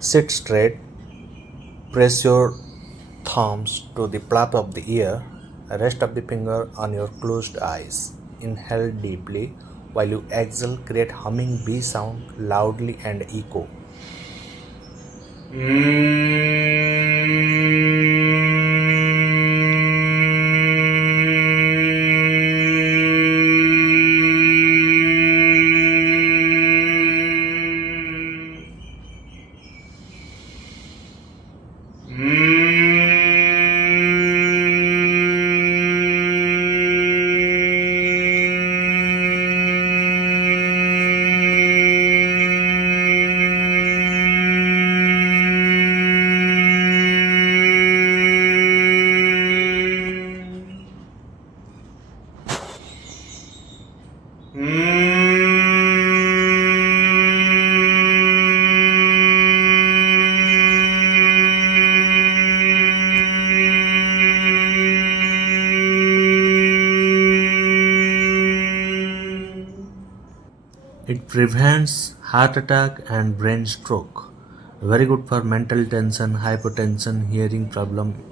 Sit straight, press your thumbs to the flap of the ear, rest of the finger on your closed eyes. Inhale deeply while you exhale, create humming bee sound loudly and echo. It prevents heart attack and brain stroke. Very good for mental tension, hypertension, hearing problem,